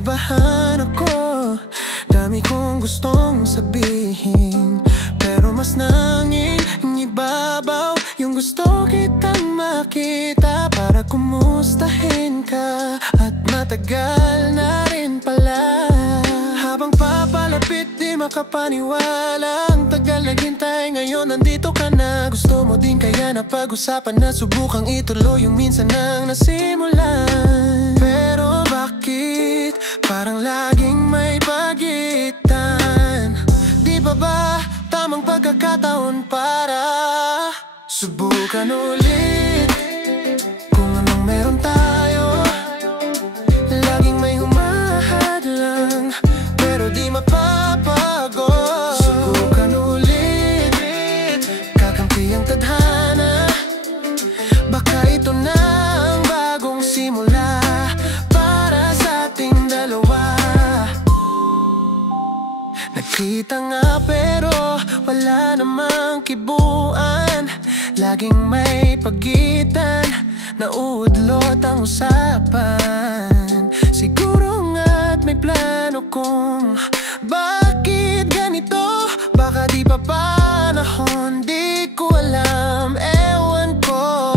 Kinakabahan ako, dami kong gustong sabihin, pero mas nangingibabaw yung gusto kitang makita para kumustahin ka. At matagal na rin pala, habang papalapit di makapaniwala. Ang tagal naghintay, ngayon nandito ka na. Gusto mo din kaya napag-usapan na subukang ituloy yung minsan nang nasimulan. Pero bakit parang laging may pagitan? Di ba tamang pagkakataon para subukan ulit kung anong meron tayo? Laging may humahadlang pero di mapapagod. Subukan ulit, kakampi ang tadhana. Baka ito na ang bagong simula para sa ating dalawa. Nakita nga pero wala namang kibuan. Laging may pagitan, naudlot ang usapan. Siguro nga't may plano kung bakit ganito. Baka di pa panahon, di ko alam, ewan ko.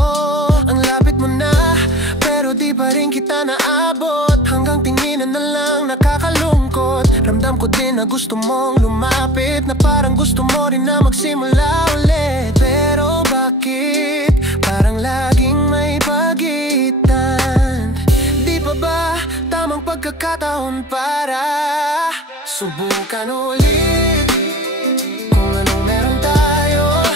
Ang lapit mo na, pero di pa rin kita naabot. Hanggang tinginan na lang nakakalungkot. Ramdam ko din na gusto mong lumapit, na parang gusto mo rin na magsimula ulit. Pero bakit parang laging may pagitan? Di ba tamang pagkakataon para subukan ulit kung anong meron tayo?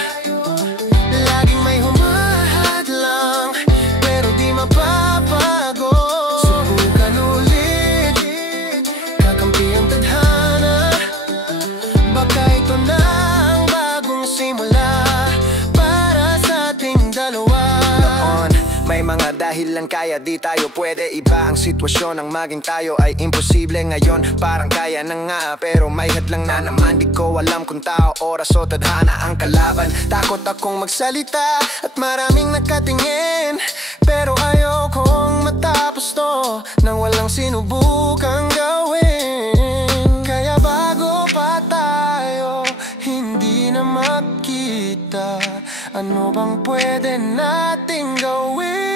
Laging may humahadlang pero di mapapagod. Subukan ulit, kakampi ang tadhana. Baka ito na ang bagong simula para sa ating dalawa. Noon, may mga dahilan kaya di tayo pwede. Iba ang sitwasyon, ang maging tayo ay imposible. Ngayon parang kaya na nga, pero may hadlang na naman. Di ko alam kung tao, oras o tadhana ang kalaban. Takot akong magsalita at maraming nakatingin, pero ayokong matapos to nang walang sinubukang gawin. Kaya bago pa tayo hindi na makita, ano bang pwede nating gawin?